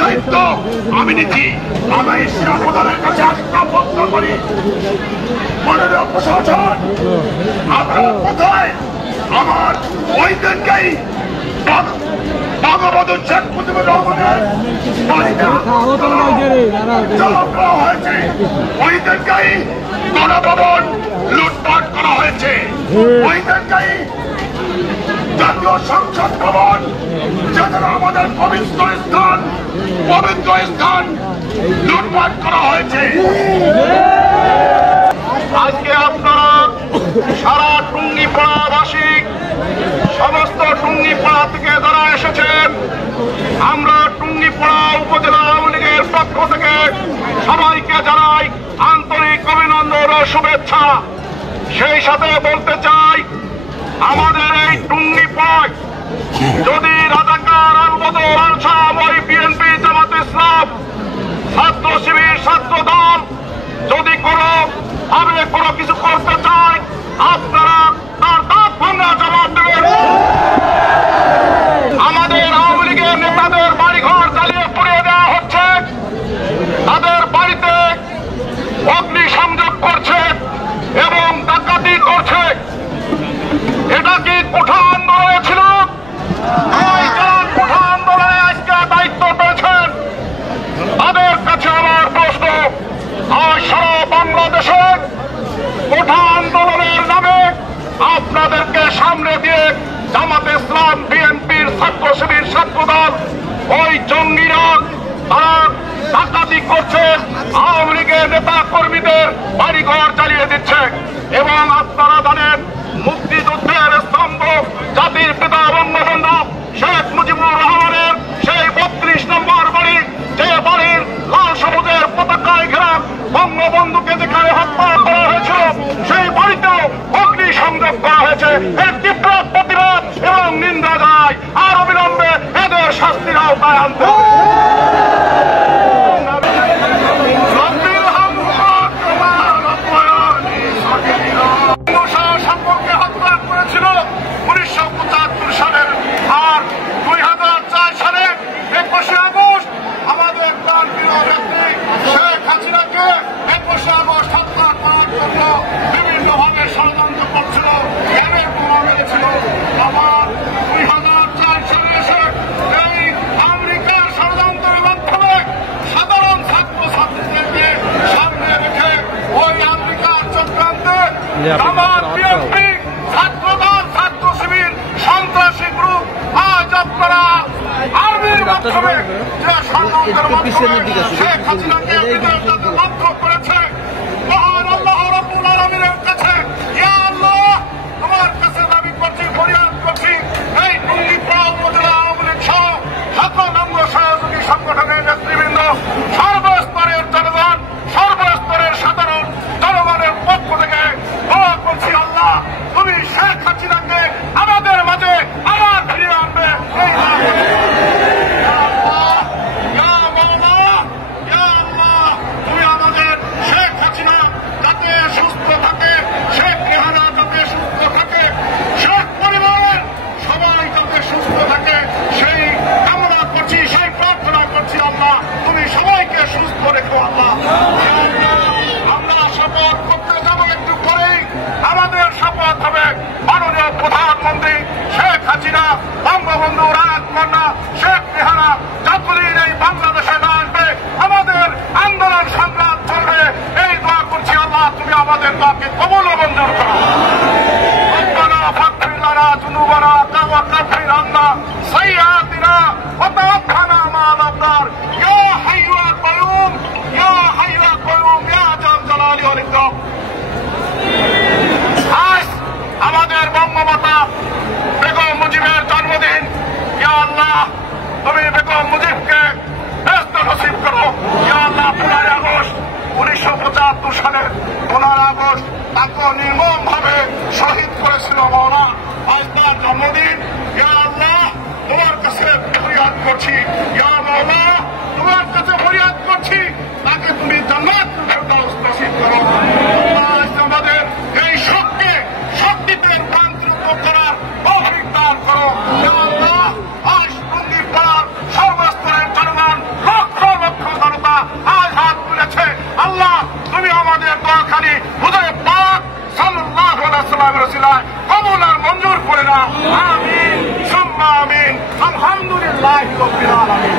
দায়িত্ব আমি নিচ্ছি। আমি সেনাপ্রধানের কাছে আত্মপত্র করি, মাননীয় প্রশাসন আপনারা কোথায় আমার ওই দিনকেই বঙ্গবন্ধু শেখ মুজিবুর রহমানের বাড়িতে জবাব দেওয়া হয়েছে, ওই দিনকেই গণভবন লুটপাট করা হয়েছে, ওই দিনকেই জাতীয় সংসদ ভবন যেখানে আমাদের পবিত্র স্থান লুটপাট করা হয়েছে। আজকে আপনারা সারা টুঙ্গিপাড়াবাসী সমস্ত টুঙ্গিপাড়া থেকে যারা এসেছেন, আমরা টুঙ্গিপাড়া উপজেলা আওয়ামী লীগের পক্ষ থেকে সবাইকে জানাই আন্তরিক অভিনন্দন ও শুভেচ্ছা। সেই সাথে বলতে চাই, আমাদের এই টুঙ্গিপাড়ায় যদি রাজাকার আলবদর আলসাম ওই বিএনপি জামাত ইসলাম ছাত্র শিবির ছাত্র দল যদি কোনো কিছু করতে চায়, আপনারা তার দাঁত ভাঙা জবাব দেবেন। আমাদের আওয়ামী লীগের নেতাদের বাড়িঘর জ্বালিয়ে পুড়িয়ে দেওয়া হচ্ছে, তাদের বাড়িতে অগ্নি সংযোগ করছে এবং ডাকাতি করছে। এটা কি কোঠা আন্দোলনে ছিল? কোঠা আন্দোলনে আজকে দায়িত্ব পেয়েছেন, তাদের কাছে আমার প্রশ্ন, সারা বাংলাদেশে কোঠা আন্দোলনের নামে আপনাদেরকে সামনে দিয়ে জামাত ইসলাম বিএনপির ছাত্র শিবির ছাত্রদল ওই জঙ্গিরা তারা ডাকাতি করছে, আওয়ামী লীগের নেতা কর্মীদের বাড়িঘর জ্বালিয়ে দিচ্ছে। এবং আপনারা জানেন, মুক্তিযুদ্ধের স্তম্ভ জাতির পিতা বঙ্গবন্ধু শেখ মুজিবুর রহমানের সেই 32 নম্বর বাড়ি, যে বাড়ির লাল সবুজের পতাকায় ঘেরা বঙ্গবন্ধুকে যেখানে হত্যা করা হয়েছিল, সেই বাড়িতেও অগ্নি সংযোগ করা হয়েছে। এর তীব্র প্রতিবাদ এবং নিন্দা জানায়, আর অবিলম্বে এদের শাস্তির আওতায় আনতে হবে। সম্পর্কে হত্যা করেছিল 1975 সালের, আর 2004 সালে 21শে আগস্ট আমাদের প্রাণপ্রিয় নেত্রী শেখ হাসিনাকে 21শে আগস্ট হত্যা করার জন্য বিভিন্নভাবে ষড়যন্ত্র করছিল, গ্যামের বোমা মেরেছিল। আবার 2004 সালে এসে এই আমেরিকার যে ষড়যন্ত্রের মাধ্যমে শেখ হাসিনাকে বিদেশ যেতে বাধ্য করেছে, মহান আল্লাহ রাব্বুল আলামিনের কাছে ইয়া আল্লাহ তোমার কাছে দাবি করছি, ফরিয়াদ করছি, এই টুঙ্গিপাড়া উপজেলা আওয়ামী লীগ সহ সকল অঙ্গ সহযোগী সংগঠনের নেতৃবৃন্দ, সর্বস্তরের জনগণ, সর্বস্তরের সাধারণ জনগণের পক্ষ থেকে দোয়া করছি আল্লাহ তুমি শেখ হাসিনাকে আমাদের মাঝে আবার ফিরিয়ে আনবে। তুমি আমাদের শেখ হাসিনা যাতে সুস্থ থাকে, শেখ রেহানা যাতে সুস্থ থাকে, শেখ পরিবারের সবাই যাতে সুস্থ থাকে সেই কামনা করছি, সেই প্রার্থনা করছি আল্লাহ তুমি সবাইকে সুস্থ রেখো আল্লাহ। আমরা শপথ করতে যাবো একটু পরেই, আমাদের শপথ হবে মাননীয় প্রধানমন্ত্রী শেখ হাসিনা, বঙ্গবন্ধু রাজকন্যা শেখ রেহানা যতদিন এই বাংলাদেশে না আসবে আমাদের আন্দোলন সংগ্রাম চলবে। এই দোয়া করছি আল্লাহ তুমি আমাদের দোয়াকে কবুল ও মঞ্জুর করো। রব্বানা ফাগফির লানা যুনুবানা ওয়াকাফির আন্না সাইয়্যাতিনা ওয়া তাওফানা মা'আল আবরার ইয়া হাইয়্যু ইয়া কাইয়্যুম ইয়া হাইয়্যু ইয়া কাইয়্যুম ইয়া যাল জালালি ওয়াল ইকরাম। আজ আমাদের বঙ্গমাতা বেগম মুজিবের জন্মদিন, ইয়া আল্লাহ তুমি বেগম মুজিবকে ব্যস্ত নসিব করো। ইয়া আল্লাহ 15 আগস্ট 1975 সালের 15 আগস্ট তাকে নির্মমভাবে শহীদ করেছিল মাওলানা, আজ তার জন্মদিন। ইয়া আল্লাহ তোমার কাছে ফরিয়াদ করছি, ইয়া মাওলা তোমার কাছে ফরিয়াদ করছি তাকে তুমি জান্নাতুল ফেরদাউস নসিব করো। আমাদের এই শক্তিতে রূপান্তরিত করার তৌফিক দান করো। ইয়া আল্লাহ আজ টুঙ্গিপাড়ার সর্বস্তরের জনগণ লক্ষ লক্ষ জনতা আজ হাত তুলেছে, আল্লাহ তুমি আমাদের দোয়াখানি হুজুরে পাক সাল্লাল্লাহু আলাইহি ওয়াসাল্লামের ওসিলায় কবুল আর মঞ্জুর করে নাও। আমিন সুম্মা আমিন। আলহামদুলিল্লাহি রাব্বিল আলামিন।